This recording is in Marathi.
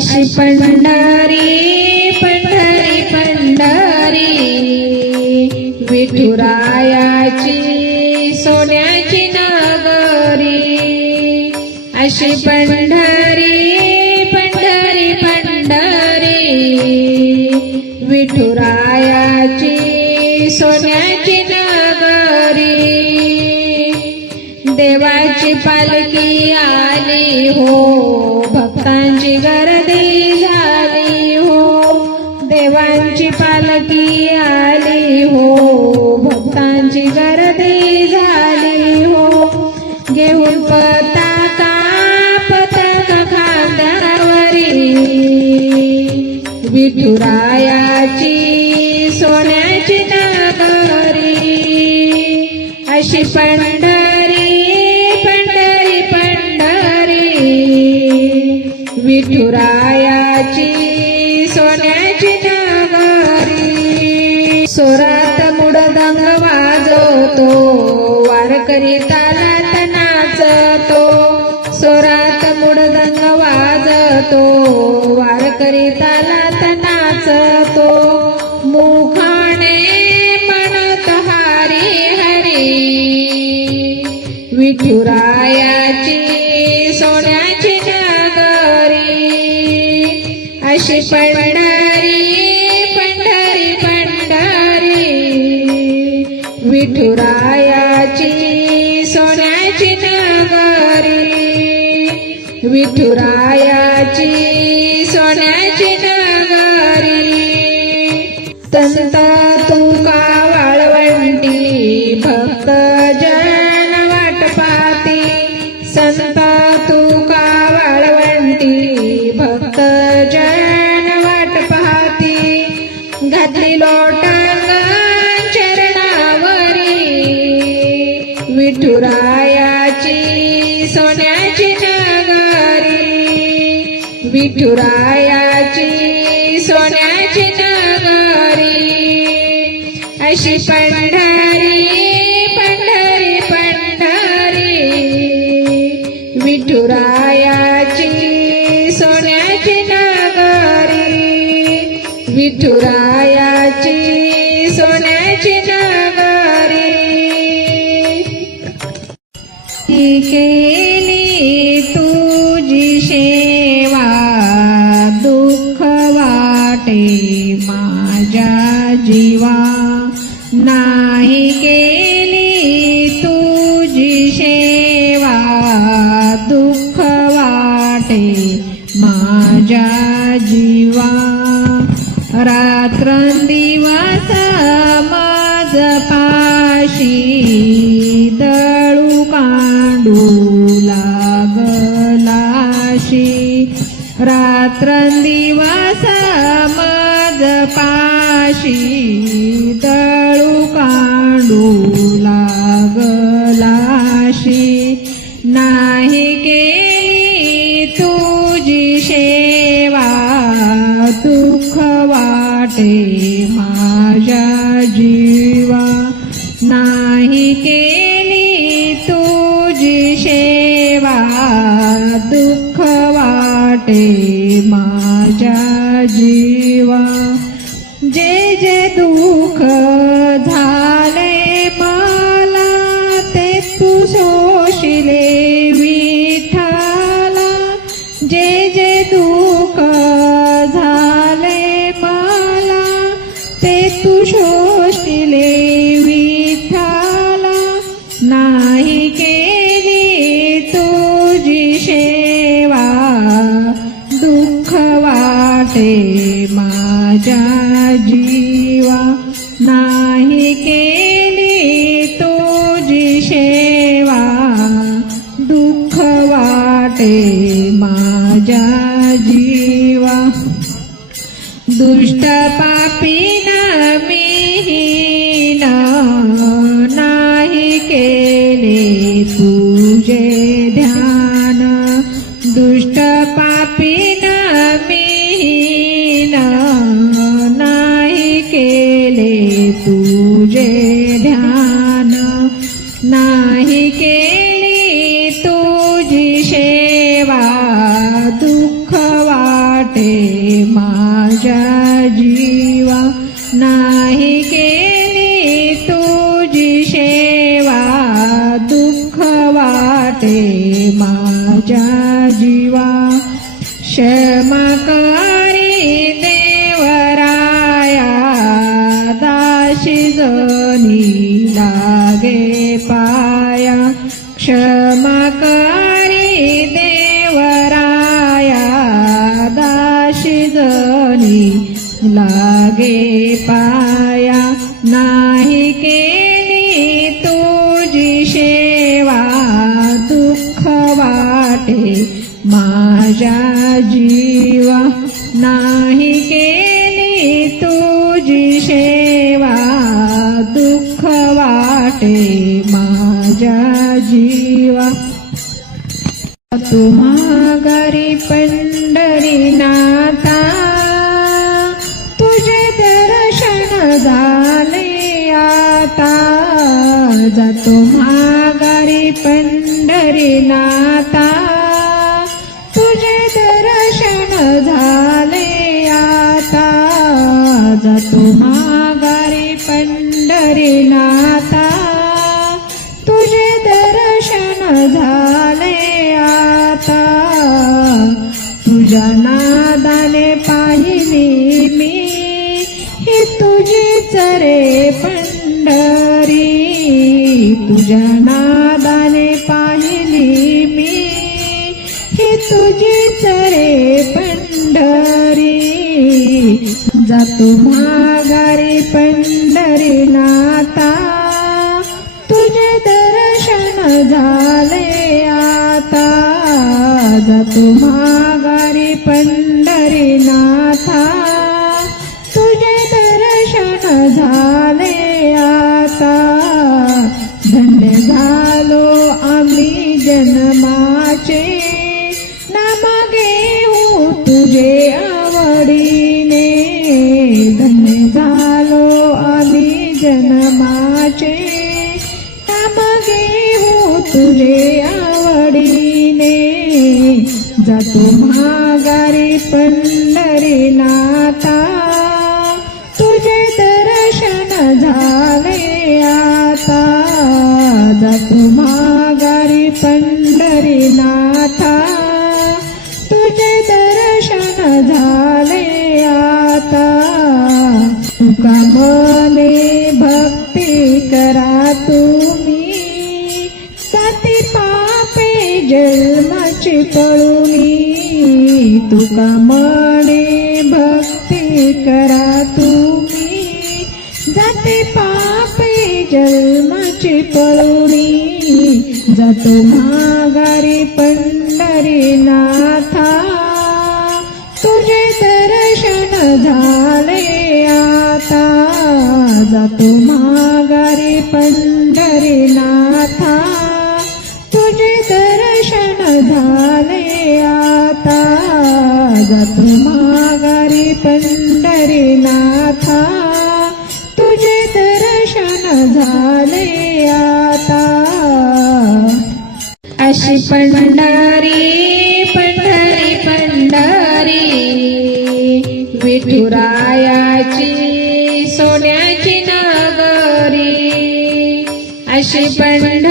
अशी पंढरी पंढरी पंढरी विठुरायाची सोन्याची नगरी। अशी पंढरी पंढरी पंढरी विठुरायाची सोन्याची नगरी। देवाची पालखी आली हो, भक्तांची गर्दी झाली हो। देवांची पालखी आली हो, भक्तांची गर्दी झाली हो। घेऊन पताका पताका खांद्यावरी विठुरायाची सोन्याची नगरी। अशी पंढरी पंढरी पंढरी विठुरायाची सोन्याची नगरी। सोरात मुडदंग वाजवतो, वारकरी तालात नाचतो। सोरात मुडदंग वाजतो, वारकरी तालात नाचतो। मुखाने म्हणत हरी हरी विठुरायाची सोन्याची नगरी। अशी पंढरी पंढरी पंढरी विठुरायाची सोन्याची नगरी। विठुरायाची सोन्याची नगरी। संत तुका वाळवंटी भक्त जन वाट पाहती। संत तुका वाळवंटी भक्त जन वाट पाहती। घातली लोटांगण चरणावरी विठुरायाची सोन्याची नगरी। विठुरायाची सोन्याची नगरी। अशी पंढरी पंढरी पंढरी विठुरायाची सोन्याची नगरी। विठुरायाची सोन्याची नगरी। केली तुझी सेवा दुःख वाटे माझ्या जीवा। नाही केली तुझी सेवा दुःख वाटे माझ्या जीवा। रात्रंदिवस माझ पाशी दळू कांडू लागलाशी। रात्रंदिवस माझ पाशी दळू कांडू लागलाशी। नाही केली तुझी सेवा दुःख वाटे माझ्या जीवा। नाही केली तुझी सेवा दुःख वाटे माझ्या जीवा। जे जे दुःख झाले मला ते तू सोशिले विठ्ठला। जे जे दुःख झाले मला ते तू सोशिले विठ्ठला। नाही केली तुझी सेवा दुःख वाटे माझ्या जीवा। नाही केली तुझी सेवा दुःख वाटे माझ्या जीवा। दुष्ट पापीन मीहीन नाही केले तुझे ध्यान। दुष्ट पापीन मीहीन नाही केले तुझे ध्यान। नाही केली तुझी सेवा दुःख वाटे वाटे माझ्या जीवा, नाही केली तुझी सेवा दुःख वाटे माझ्या जीवा. क्षमा करी देवराया दासी जनी लागे पाया. क्षमा करी देवराया दासी जनी लागे पाया. नाही केली तुझी सेवा दुःख वाटे माझ्या जीवा, नाही केली तुझी सेवा दुःख वाटे माझ्या जीवा. तुम्हा घरी पंढरीनाथा तुझे दर्शन झाले आता. जातो माघारी पंढरीनाथा तुझे दर्शन झाले आता. जातो माघारी पंढरीनाथा तुझे दर्शन झाले आता. तुझ्या नादाने पाहिली मी ही तुझीच रे पंढरी. तुझ्या नादाने पाहिली मी ही तुझीच रे पंढरी. जातो माघारी पंढरीनाथा तुझे दर्शन झाले आता. जातो माघारी पंढरीनाथा तुझे दर्शन झाले आता. धन्य झालो आम्ही जन्माचे नाम घेऊ तुझे आवडीने. धन्य झालो आम्ही जन्माचे नाम घेऊ तुझे आवडीने. जातो माघारी पंढरीनाथा तुझे दर्शन झाले आता. जातो माघारी पंढरीनाथा तुझे दर्शन झाले आता. तुका मने भक्ती करा तुम्ही, साती पापे जन्माची पळुनी. तुका मने भक्ती करा तुम्ही, जाते पापे जन्माची पळुनी. जातो माघारी पंढरीनाथा तुझे दर्शन झाले आता. जातो माघारी पंढरीनाथा तुझे दर्शन झाले आता. जातो माघारी पंढरीनाथा तुझे दर्शन झाले आता. अशी पंढरी पंढरी पंढरी विठुरायाची सोन्याची नगरी. अशी पंढरी